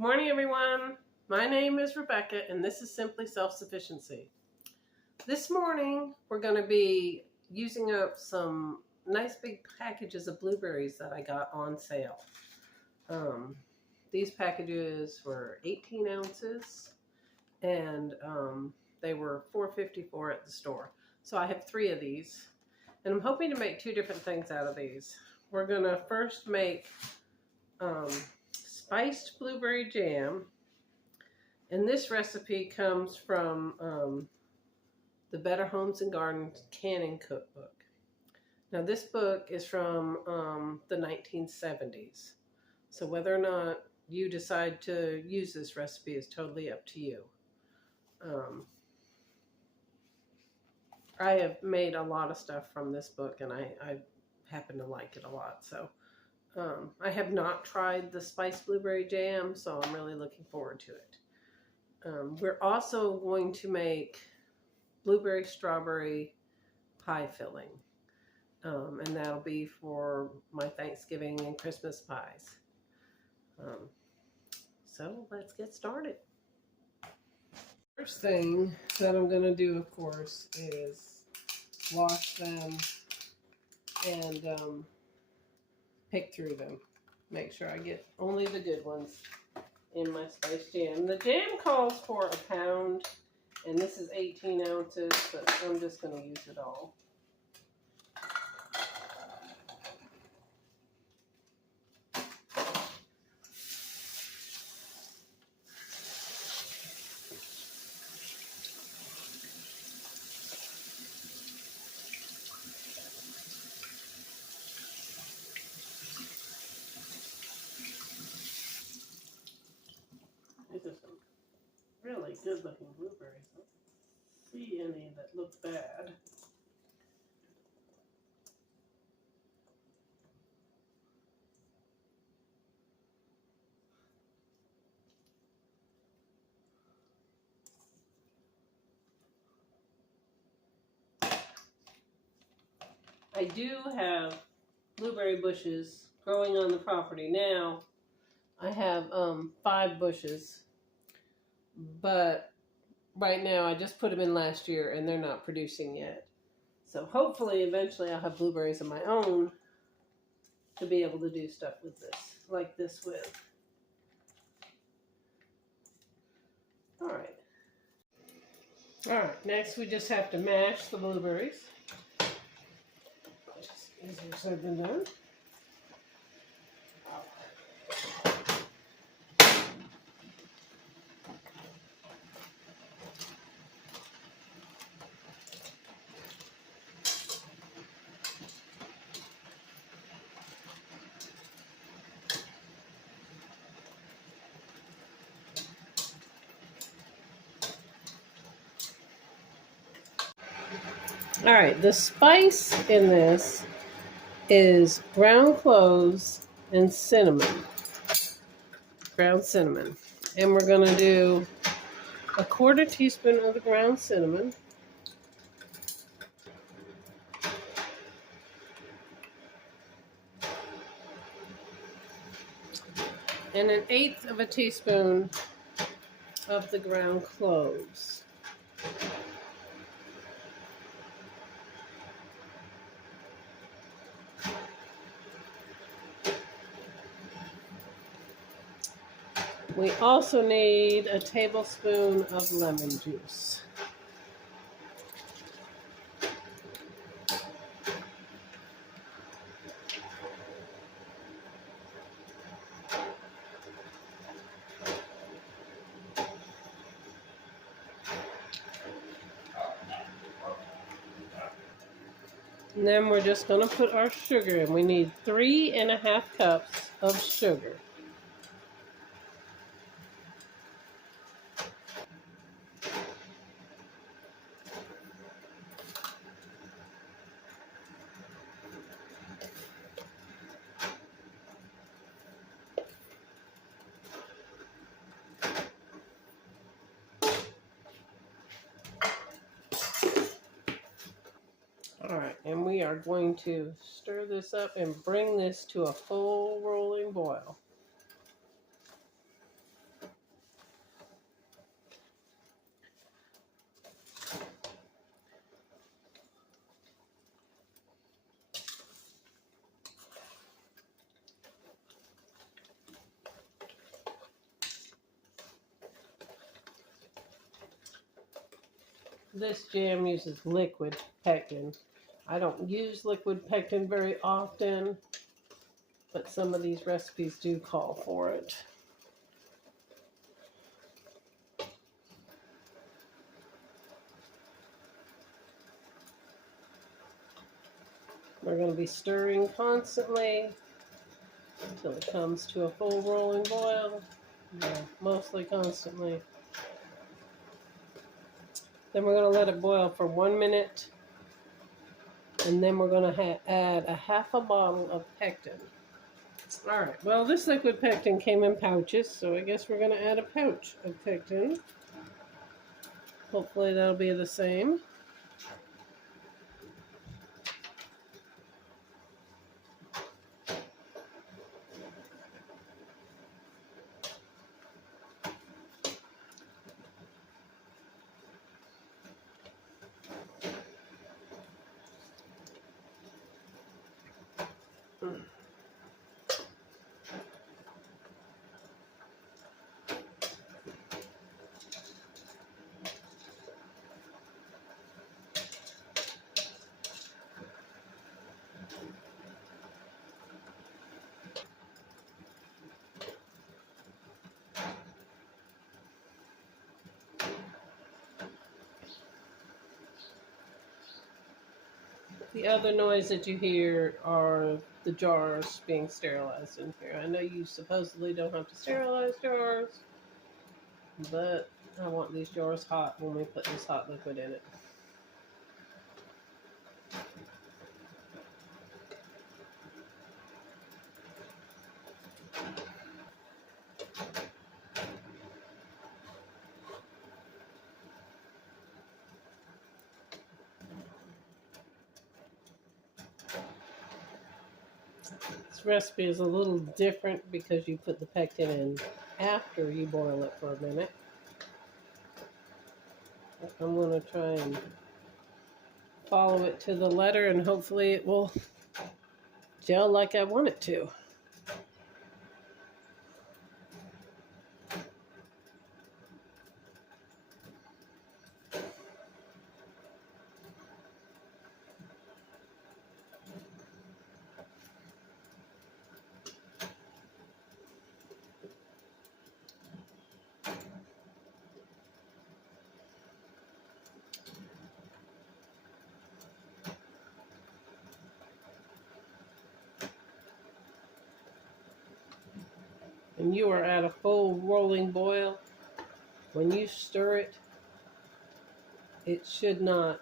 Good morning, everyone. My name is Rebecca, and this is Simply Self-Sufficiency. This morning, we're going to be using up some nice big packages of blueberries that I got on sale. These packages were 18 ounces, and they were $4.54 at the store. So I have 3 of these, and I'm hoping to make 2 different things out of these. We're going to first make spiced blueberry jam, and this recipe comes from the Better Homes and Gardens Canning Cookbook. Now this book is from the 1970s, so whether or not you decide to use this recipe is totally up to you. I have made a lot of stuff from this book, and I happen to like it a lot. So I have not tried the spiced blueberry jam, so I'm really looking forward to it. We're also going to make blueberry strawberry pie filling, and that'll be for my Thanksgiving and Christmas pies. So let's get started. First thing that I'm going to do, of course, is wash them and pick through them. Make sure I get only the good ones in my spiced jam. The jam calls for 1 pound, and this is 18 ounces, but I'm just going to use it all. These are some really good looking blueberries. I don't see any that look bad. I do have blueberry bushes growing on the property now. I have 5 bushes, but right now I just put them in last year and they're not producing yet. So hopefully eventually I'll have blueberries of my own to be able to do stuff with this, like this with. Alright, next we just have to mash the blueberries. Just easier said than done. All right, the spice in this is ground cloves and cinnamon. Ground cinnamon. And we're going to do 1/4 teaspoon of the ground cinnamon. And 1/8 of a teaspoon of the ground cloves. We also need a tablespoon of lemon juice. And then we're just going to put our sugar in. We need 3½ cups of sugar. Alright, and we are going to stir this up and bring this to a full rolling boil. this jam uses liquid pectin. I don't use liquid pectin very often, but some of these recipes do call for it. We're going to be stirring constantly until it comes to a full rolling boil. Yeah, mostly constantly. Then we're going to let it boil for 1 minute, and then we're going to add a half a bottle of pectin. All right, well, this liquid pectin came in pouches, so I guess we're going to add a pouch of pectin. Hopefully that'll be the same. The other noise that you hear are the jars being sterilized in here. I know you supposedly don't have to sterilize jars, but I want these jars hot when we put this hot liquid in it. This recipe is a little different because you put the pectin in after you boil it for a minute. I'm going to try and follow it to the letter, and hopefully it will gel like I want it to. And you are at a full rolling boil. When you stir it, it should not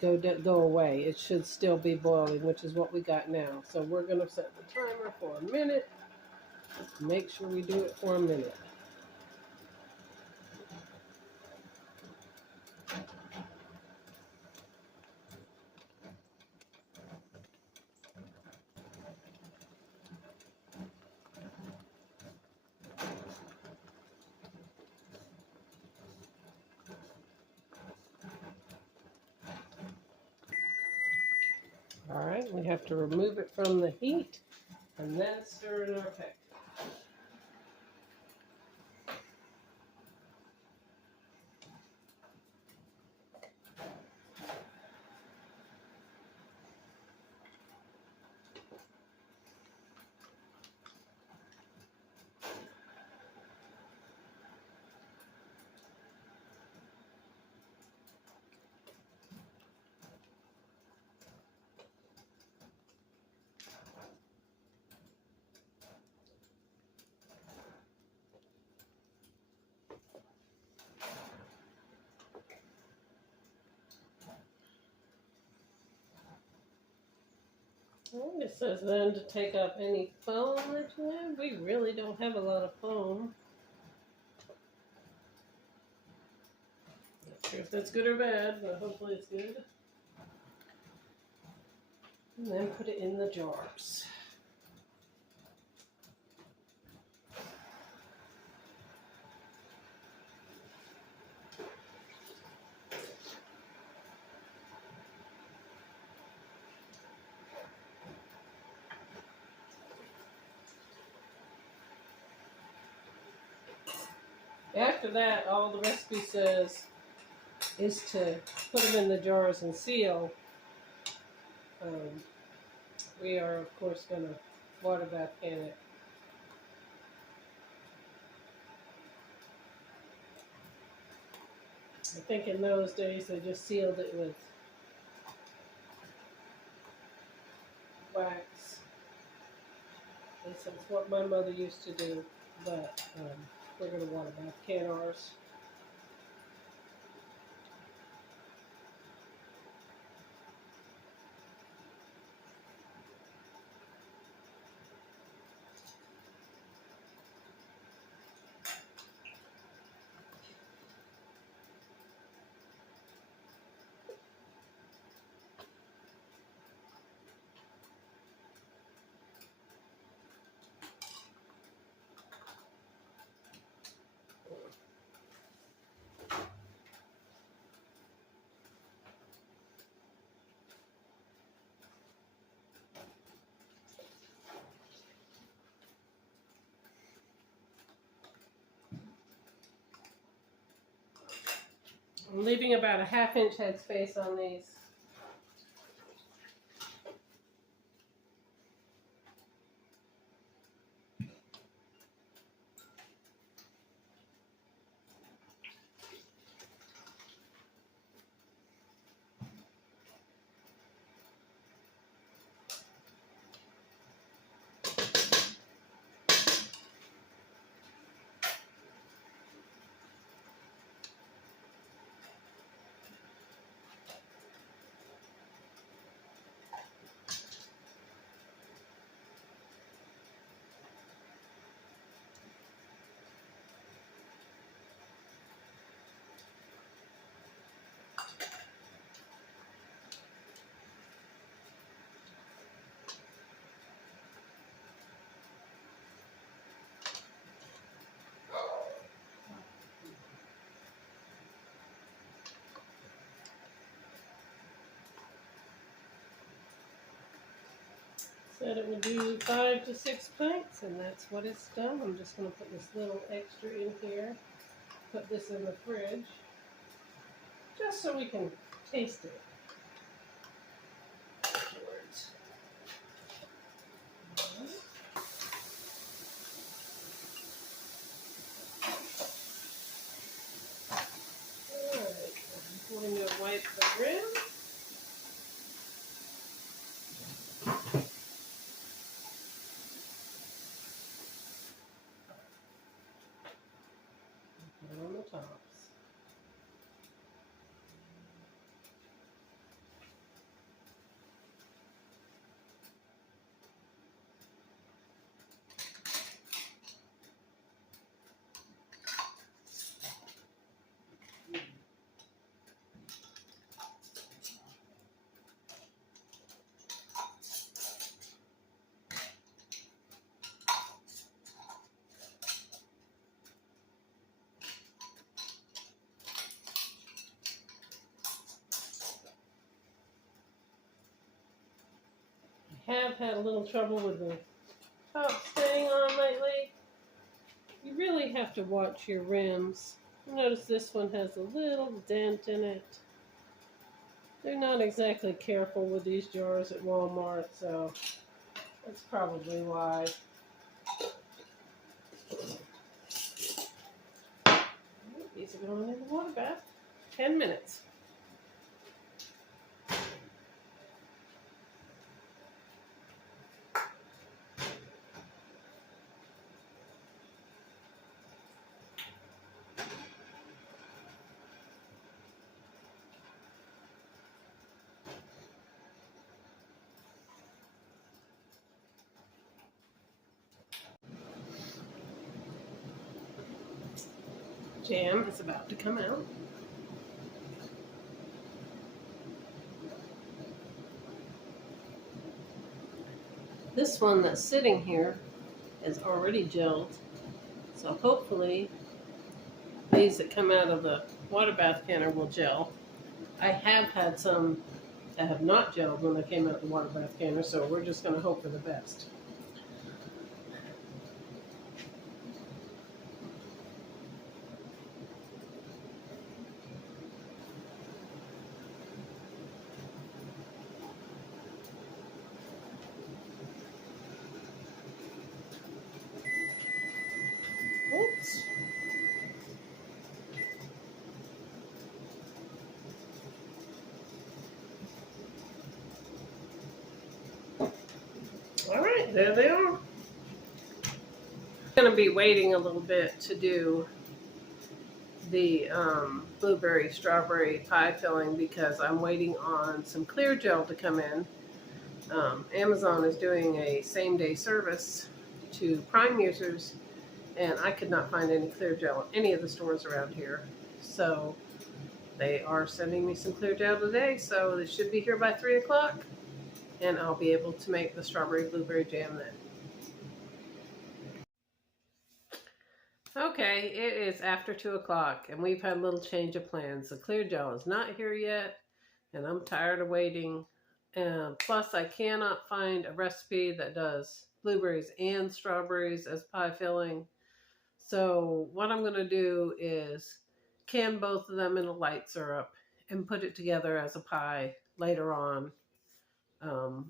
go away. It should still be boiling, which is what we got now. So we're going to set the timer for a minute. Make sure we do it for a minute. All right, we have to remove it from the heat and then stir in our pectin. It says then to take up any foam that you have. We really don't have a lot of foam. Not sure if that's good or bad, but hopefully it's good. And then put it in the jars. After that, all the recipe says is to put them in the jars and seal. We are, of course, going to water bath can it. I think in those days they just sealed it with wax. That's what my mother used to do, but we're going to water bath can ours. I'm leaving about a 1/2 inch headspace on these. Said it would do 5 to 6 pints, and that's what it's done. I'm just going to put this little extra in here, put this in the fridge, just so we can taste it afterwards. Alright, I'm going to wipe the rim. On the tops. Have had a little trouble with the top staying on lately. You really have to watch your rims. Notice this one has a little dent in it. They're not exactly careful with these jars at Walmart, so that's probably why. These are going in the water bath. 10 minutes. Jam is about to come out. This one that's sitting here is already gelled, so hopefully these that come out of the water bath canner will gel. I have had some that have not gelled when they came out of the water bath canner, so we're just going to hope for the best. There they are. I'm going to be waiting a little bit to do the blueberry strawberry pie filling because I'm waiting on some clear gel to come in. Amazon is doing a same-day service to Prime users, and I could not find any clear gel in any of the stores around here. So they are sending me some clear gel today, so it should be here by 3 o'clock, and I'll be able to make the strawberry blueberry jam then. Okay, it is after 2 o'clock, and we've had a little change of plans. The clear gel is not here yet, and I'm tired of waiting. Plus, I cannot find a recipe that does blueberries and strawberries as pie filling. So what I'm going to do is can both of them in a light syrup and put it together as a pie later on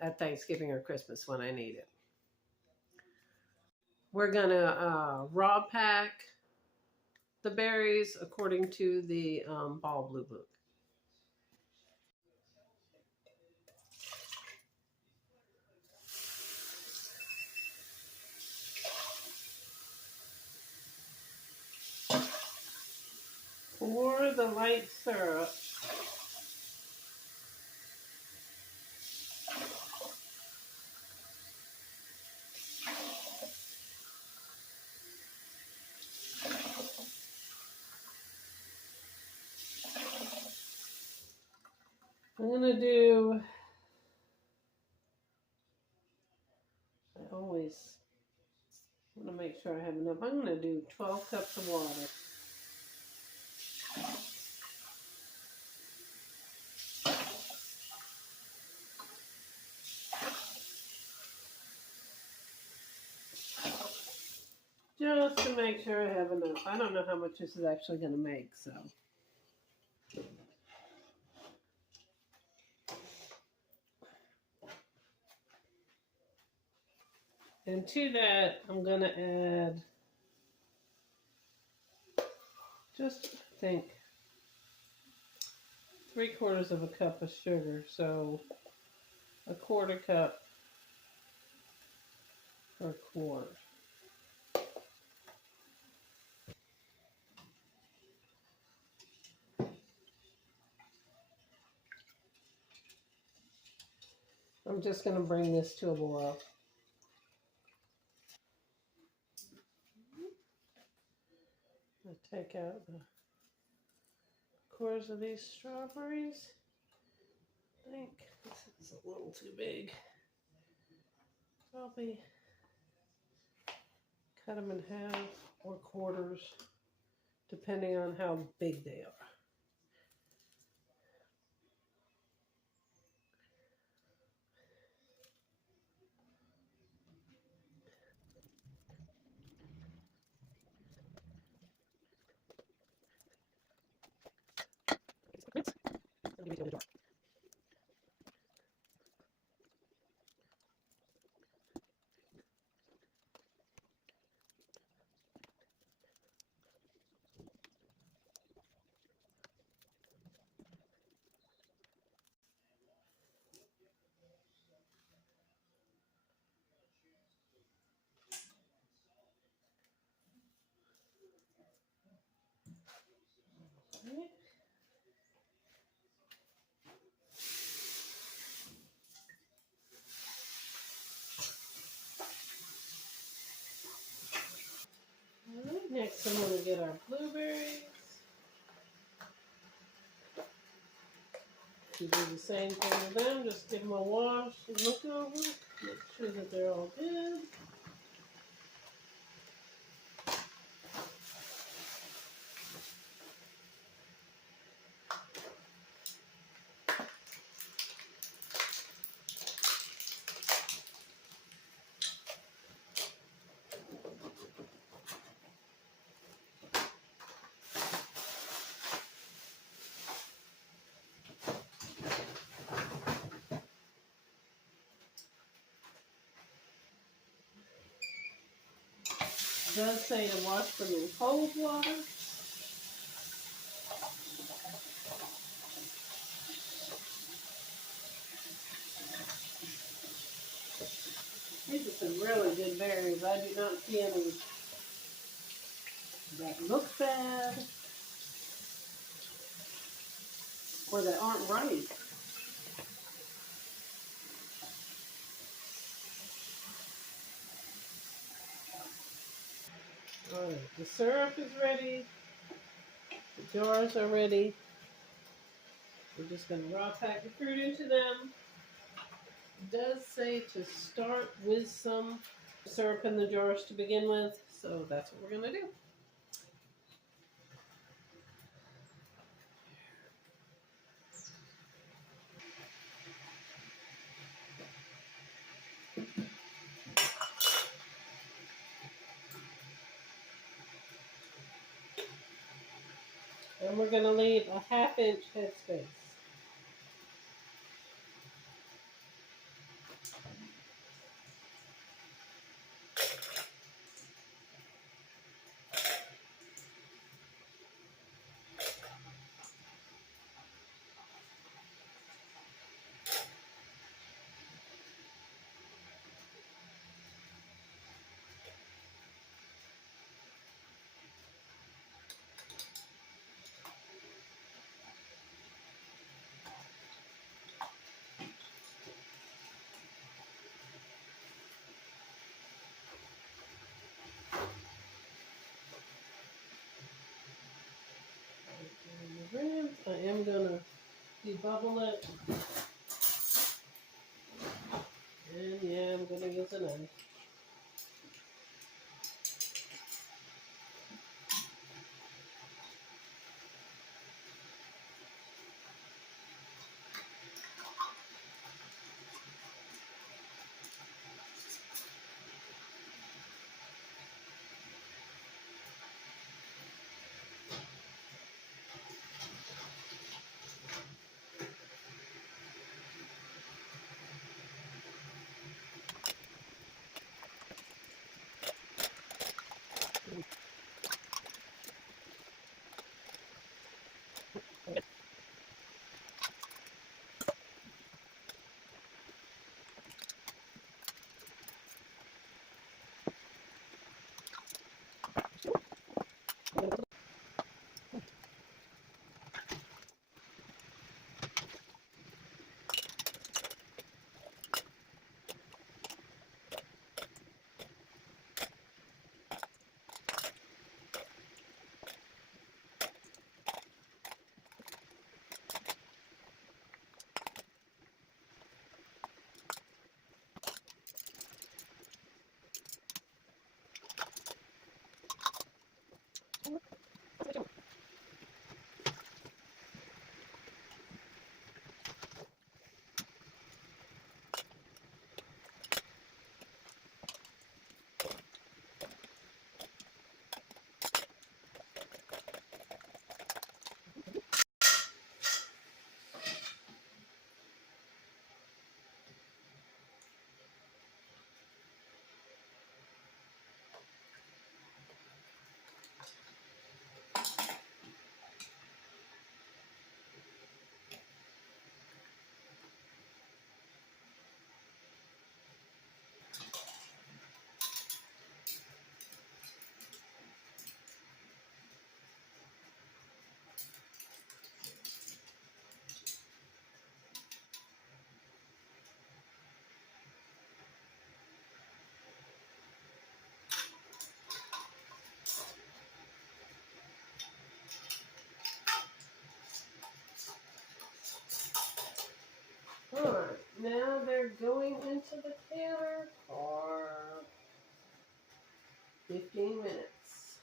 at Thanksgiving or Christmas when I need it. We're going to raw pack the berries according to the Ball Blue Book. For the light syrup, I'm going to do, I always want to make sure I have enough. I'm going to do 12 cups of water. Just to make sure I have enough. I don't know how much this is actually going to make, so. And to that, I'm going to add just, I think, 3/4 of a cup of sugar. So a 1/4 cup or a quart. I'm just going to bring this to a boil. I'll take out the cores of these strawberries. I think this is a little too big. Probably cut them in half or quarters, depending on how big they are. Alright, next I'm going to get our blueberries. You do the same thing with them, just give them a wash and look over, make sure that they're all good. It does say to wash them in cold water. These are some really good berries. I do not see any that look bad or that aren't ripe. All right, the syrup is ready. The jars are ready. We're just going to raw pack the fruit into them. It does say to start with some syrup in the jars to begin with, so that's what we're going to do. And we're going to leave a 1/2 inch headspace. I am going to debubble it. And yeah, I'm going to use a knife. Alright, now they're going into the canner for 15 minutes.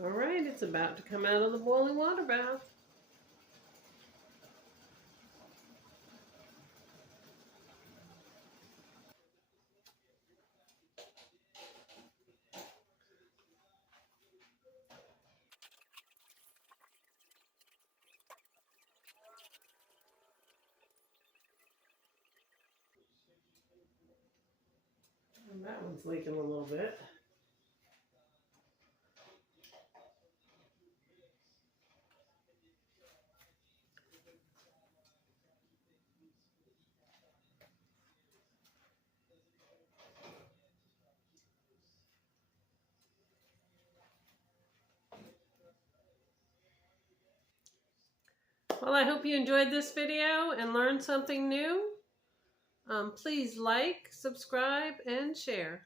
Alright, it's about to come out of the boiling water bath. And that one's leaking a little bit. Well, I hope you enjoyed this video and learned something new. Please like, subscribe, and share.